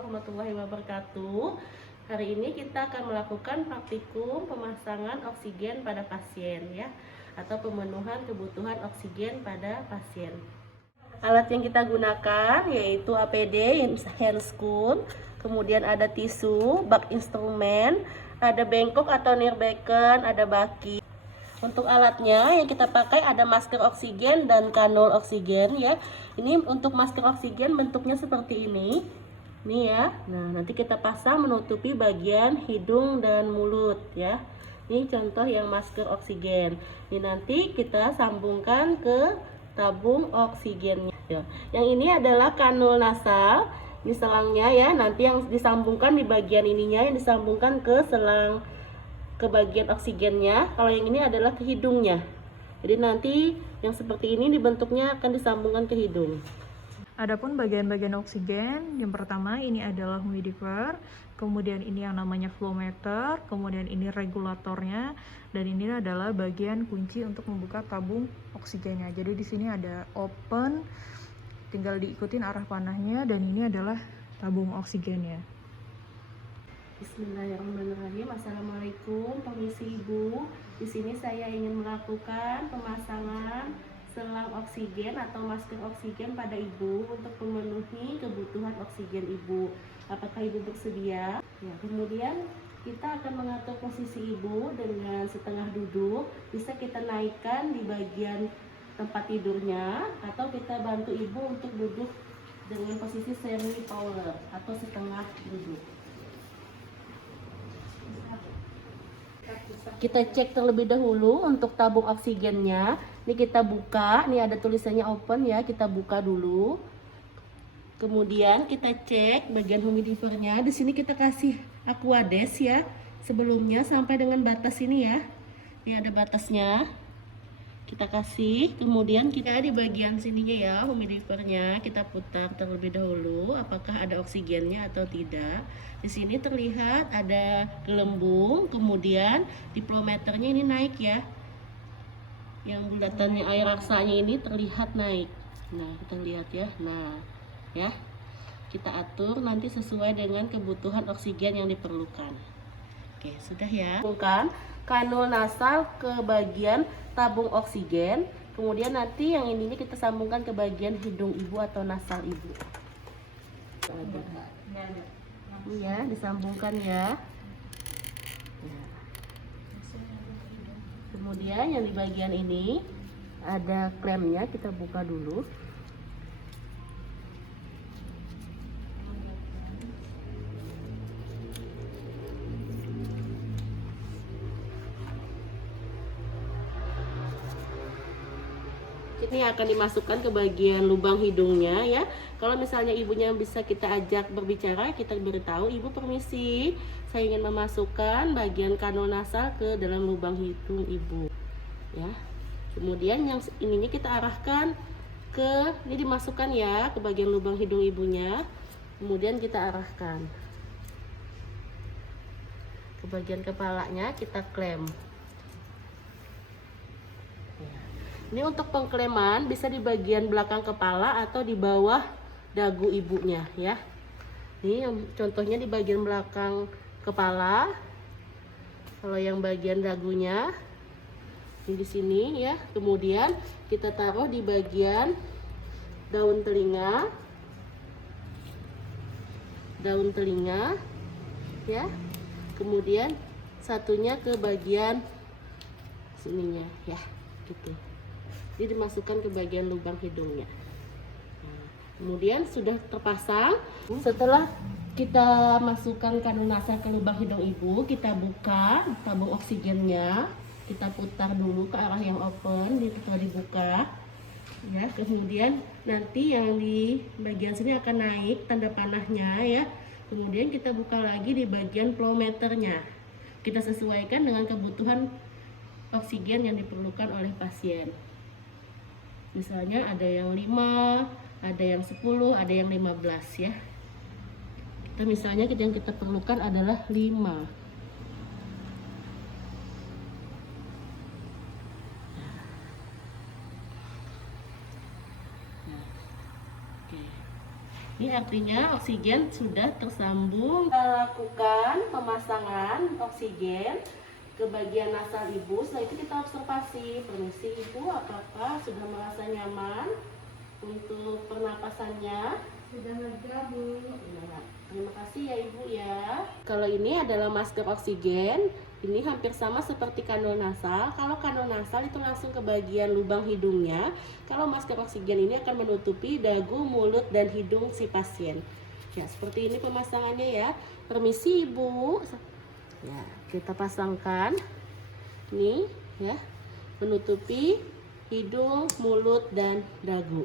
warahmatullahi wabarakatuh. Hari ini kita akan melakukan praktikum pemasangan oksigen pada pasien ya, atau pemenuhan kebutuhan oksigen pada pasien. Alat yang kita gunakan yaitu APD, handscoon, kemudian ada tisu, bak instrumen, ada bengkok atau nirbecken, ada baki. Untuk alatnya yang kita pakai ada masker oksigen dan kanul oksigen ya. Ini untuk masker oksigen bentuknya seperti ini. Nih ya. Nah, nanti kita pasang menutupi bagian hidung dan mulut ya. Ini contoh yang masker oksigen. Ini nanti kita sambungkan ke tabung oksigennya. Yang ini adalah kanul nasal. Ini selangnya ya. Nanti yang disambungkan di bagian ininya, yang disambungkan ke selang ke bagian oksigennya. Kalau yang ini adalah ke hidungnya. Jadi nanti yang seperti ini dibentuknya akan disambungkan ke hidung. Adapun bagian-bagian oksigen, yang pertama ini adalah humidifier, kemudian ini yang namanya flow meter, kemudian ini regulatornya, dan ini adalah bagian kunci untuk membuka tabung oksigennya. Jadi di sini ada open, tinggal diikutin arah panahnya, dan ini adalah tabung oksigennya. Bismillahirrahmanirrahim. Assalamualaikum, permisi Ibu. Di sini saya ingin melakukan pemasangan selang oksigen atau masker oksigen pada Ibu untuk memenuhi kebutuhan oksigen Ibu. Apakah Ibu bersedia? Ya, kemudian kita akan mengatur posisi Ibu dengan setengah duduk. Bisa kita naikkan di bagian tempat tidurnya atau kita bantu Ibu untuk duduk dengan posisi semi power atau setengah duduk. Kita cek terlebih dahulu untuk tabung oksigennya. Ini kita buka, ini ada tulisannya open ya, kita buka dulu. Kemudian kita cek bagian humidifiernya. Di sini kita kasih aquades ya, sebelumnya sampai dengan batas ini ya. Ini ada batasnya. Kita kasih, kemudian kita di bagian sininya ya, humidifiernya kita putar terlebih dahulu apakah ada oksigennya atau tidak. Di sini terlihat ada gelembung, kemudian diplometernya ini naik ya. Yang bulatannya air raksanya ini terlihat naik. Nah, kita lihat ya. Nah, ya. Kita atur nanti sesuai dengan kebutuhan oksigen yang diperlukan. Oke, sudah ya. Bukan kanul nasal ke bagian tabung oksigen, kemudian nanti yang ininya kita sambungkan ke bagian hidung Ibu atau nasal Ibu. Ini ya, disambungkan ya. Kemudian yang di bagian ini ada klemnya, kita buka dulu. Ini akan dimasukkan ke bagian lubang hidungnya ya. Kalau misalnya ibunya bisa kita ajak berbicara, kita beritahu, Ibu permisi, saya ingin memasukkan bagian kanul nasal ke dalam lubang hidung Ibu ya. Kemudian yang ininya kita arahkan ke, ini dimasukkan ya ke bagian lubang hidung ibunya. Kemudian kita arahkan ke bagian kepalanya, kita klem. Ini untuk pengkleman bisa di bagian belakang kepala atau di bawah dagu ibunya ya. Ini yang contohnya di bagian belakang kepala. Kalau yang bagian dagunya ini di sini ya. Kemudian kita taruh di bagian daun telinga. Daun telinga ya. Kemudian satunya ke bagian sininya ya, gitu. Jadi dimasukkan ke bagian lubang hidungnya. Nah, kemudian sudah terpasang. Setelah kita masukkan kanul nasal ke lubang hidung Ibu, kita buka tabung oksigennya. Kita putar dulu ke arah yang open, kita dibuka. Ya, kemudian nanti yang di bagian sini akan naik tanda panahnya ya. Kemudian kita buka lagi di bagian flow meternya. Kita sesuaikan dengan kebutuhan oksigen yang diperlukan oleh pasien. Misalnya ada yang 5, ada yang 10, ada yang 15 ya. Kita misalnya yang kita perlukan adalah 5. Oke. Ini artinya oksigen sudah tersambung. Kita lakukan pemasangan oksigen ke bagian nasal ibu. Setelah itu kita observasi, permisi ibu, apakah sudah merasa nyaman untuk pernapasannya? Sudah lega, Bu. Nah, terima kasih ya ibu ya. Kalau ini adalah masker oksigen, ini hampir sama seperti kanul nasal. Kalau kanul nasal itu langsung ke bagian lubang hidungnya. Kalau masker oksigen ini akan menutupi dagu, mulut, dan hidung si pasien. Ya, seperti ini pemasangannya ya. Permisi ibu. Ya, kita pasangkan. Nih ya, menutupi hidung, mulut, dan dagu.